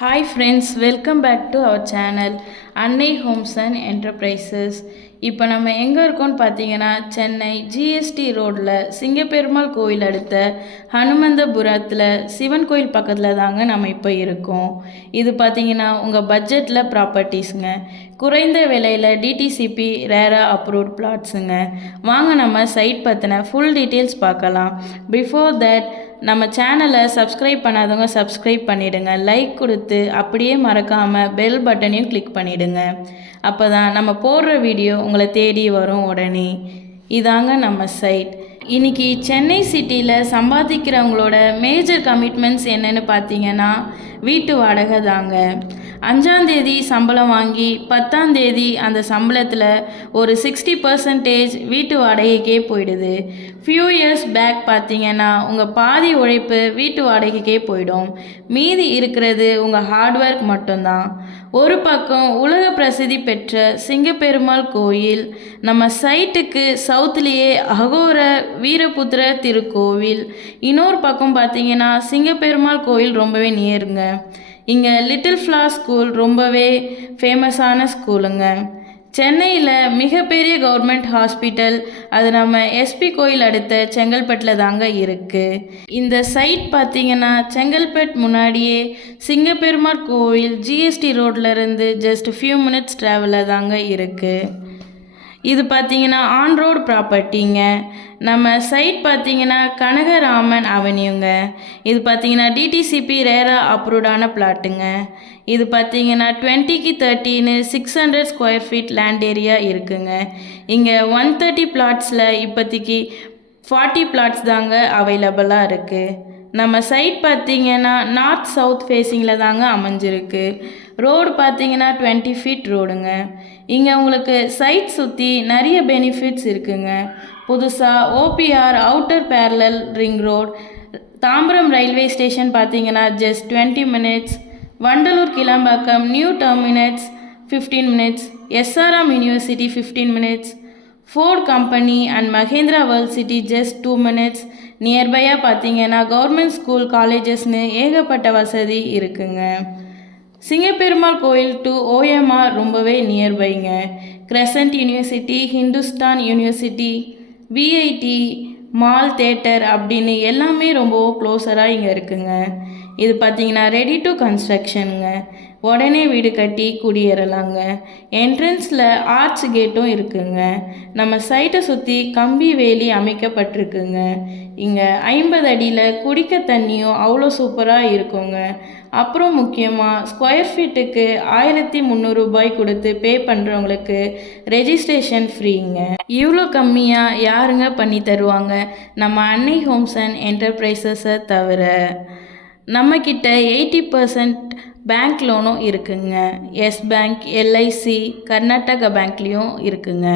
Hi friends, welcome back to our channel அன்னை Holmes and enterprises. இப்போ நம்ம எங்கே இருக்கோம்னு பார்த்தீங்கன்னா சென்னை ஜிஎஸ்டி ரோடில் சிங்கப்பெருமாள் கோயில் அடுத்த ஹனுமந்தபுரத்தில் சிவன் கோயில் பக்கத்தில் தாங்க நம்ம இப்போ இருக்கோம். இது பார்த்தீங்கன்னா உங்கள் பட்ஜெட்டில் ப்ராப்பர்ட்டிஸுங்க, குறைந்த விலையில் டிடிசிபி ரேரா அப்ரூவ்ட் பிளாட்ஸுங்க. வாங்க நம்ம சைட் பற்றின ஃபுல் டீட்டெயில்ஸ் பார்க்கலாம். பிஃபோர் தட் நம்ம சேனலை சப்ஸ்கிரைப் பண்ணாதவங்க சப்ஸ்கிரைப் பண்ணிவிடுங்க, லைக் கொடுத்து அப்படியே மறக்காமல் பெல் பட்டனையும் கிளிக் பண்ணிவிடுங்க. அப்போ தான் நம்ம போடுற வீடியோ உங்களை தேடி வரும் உடனே. இதாங்க நம்ம சைட். இன்றைக்கி சென்னை சிட்டியில் சம்பாதிக்கிறவங்களோட மேஜர் கமிட்மெண்ட்ஸ் என்னென்னு பார்த்தீங்கன்னா வீட்டு வாடகை தாங்க. 5ஆம் தேதி சம்பளம் வாங்கி 10ஆம் தேதி அந்த சம்பளத்தில் ஒரு 60% வீட்டு வாடகைக்கே போயிடுது. ஃபியூ இயர்ஸ் பேக் பார்த்தீங்கன்னா உங்கள் பாதி உழைப்பு வீட்டு வாடகைக்கே போயிடும், மீதி இருக்கிறது உங்கள் ஹார்ட் ஒர்க் மட்டும்தான். ஒரு பக்கம் உலக பிரசித்தி பெற்ற சிங்கப்பெருமாள் கோயில், நம்ம சைட்டுக்கு சவுத்துலேயே அகோர வீரபுத்திர திருக்கோவில். இன்னொரு பக்கம் பார்த்தீங்கன்னா சிங்கப்பெருமாள் கோயில் ரொம்பவே நியருங்க. இங்கே லிட்டில் ஃப்ளார் ஸ்கூல் ரொம்பவே ஃபேமஸான ஸ்கூலுங்க. சென்னையில் மிகப்பெரிய கவர்மெண்ட் ஹாஸ்பிட்டல், அது நம்ம எஸ்பி கோயில் அடுத்த செங்கல்பட்டில் தாங்க இருக்குது. இந்த சைட் பார்த்திங்கன்னா செங்கல்பட் முன்னாடியே சிங்கப்பெருமாள் கோயில் ஜிஎஸ்டி ரோட்லேருந்து ஜஸ்ட் ஃபியூ மினிட்ஸ் ட்ராவலில் தாங்க இருக்குது. இது பார்த்திங்கன்னா ஆன் ரோடு ப்ராப்பர்ட்டிங்க. நம்ம சைட் பார்த்திங்கன்னா கனகராமன் அவென்யூங்க. இது பார்த்திங்கன்னா டிடிசிபி ரேரா அப்ரூவ்டான பிளாட்டுங்க. இது பார்த்திங்கன்னா 20க்கு 30ன்னு 600 ஸ்கொயர் ஃபீட் லேண்ட் ஏரியா இருக்குங்க. இங்கே 130 பிளாட்ஸில் இப்போதைக்கு 40 பிளாட்ஸ் தாங்க அவைலபிளாக இருக்குது. நம்ம சைட் பார்த்திங்கன்னா நார்த் சவுத் ஃபேஸிங்கில் தாங்க அமைஞ்சிருக்கு. ரோடு பார்த்திங்கன்னா 20 ஃபீட் ரோடுங்க. இங்கே உங்களுக்கு சைட் சுற்றி நிறைய பெனிஃபிட்ஸ் இருக்குங்க. புதுசாக OPR outer parallel ring road, Tambaram railway station பார்த்திங்கன்னா just 20 minutes, Vandalur Kilambakkam new terminus 15 minutes, SRM university 15 minutes, Ford company and Mahindra world city just 2 minutes. நியர்பையாக பார்த்தீங்கன்னா கவர்மெண்ட் ஸ்கூல் காலேஜஸ்னு ஏகப்பட்ட வசதி இருக்குங்க. சிங்கப்பெருமாள் கோயில் டு ஓஎம்ஆர் ரொம்பவே நியர்பைங்க. Crescent university, Hindustan university, VIT, mall theatre அப்படின்னு எல்லாமே ரொம்ப க்ளோஸராக இங்கே இருக்குங்க. இது பார்த்திங்கன்னா ரெடி டு கன்ஸ்ட்ரக்ஷனுங்க. உடனே வீடு கட்டி குடியேறலாங்க. என்ட்ரன்ஸில் ஆர்ச் கேட்டும் இருக்குங்க. நம்ம சைட்டை சுற்றி கம்பி வேலி அமைக்கப்பட்டிருக்குங்க. இங்கே 50 அடியில் குடிக்க தண்ணியும் அவ்வளோ சூப்பராக இருக்குங்க. அப்புறம் முக்கியமாக ஸ்கொயர் ஃபீட்டுக்கு 1300 ரூபாய் கொடுத்து பே பண்ணுறவங்களுக்கு ரெஜிஸ்ட்ரேஷன் ஃப்ரீங்க. இவ்வளோ கம்மியாக யாருங்க பண்ணி தருவாங்க நம்ம அன்னை ஹோம்ஸ் அண்ட் என்டர்பிரைசஸை தவிர. நம்மக்கிட்ட 80% பேங்க் லோனும் இருக்குங்க. எஸ் பேங்க், எல்ஐசி, கர்நாடகா பேங்க்லேயும் இருக்குங்க.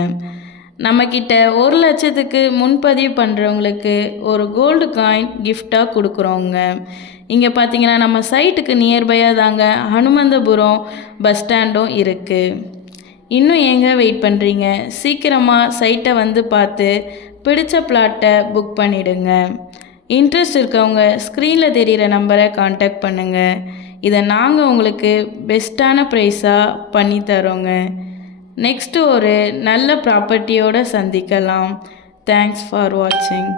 நம்மக்கிட்ட 1 லட்சத்துக்கு முன்பதிவு பண்ணுறவங்களுக்கு ஒரு கோல்டு காயின் கிஃப்டாக கொடுக்குறோங்க. இங்கே பார்த்தீங்கன்னா நம்ம சைட்டுக்கு நியர்பையாக தாங்க ஹனுமந்தபுரம் பஸ் ஸ்டாண்டும் இருக்குது. இன்னும் ஏங்க வெயிட் பண்ணுறீங்க? சீக்கிரமாக சைட்டை வந்து பார்த்து பிடிச்ச பிளாட்டை புக் பண்ணிவிடுங்க. இன்ட்ரெஸ்ட் இருக்கவங்க ஸ்க்ரீனில் தெரிகிற நம்பரை காண்டாக்ட் பண்ணுங்கள். இதை நாங்கள் உங்களுக்கு பெஸ்ட்டான ப்ரைஸாக பண்ணித்தரோங்க. நெக்ஸ்ட்டு ஒரு நல்ல ப்ராப்பர்ட்டியோடு சந்திக்கலாம். தேங்க்ஸ் ஃபார் வாட்சிங்.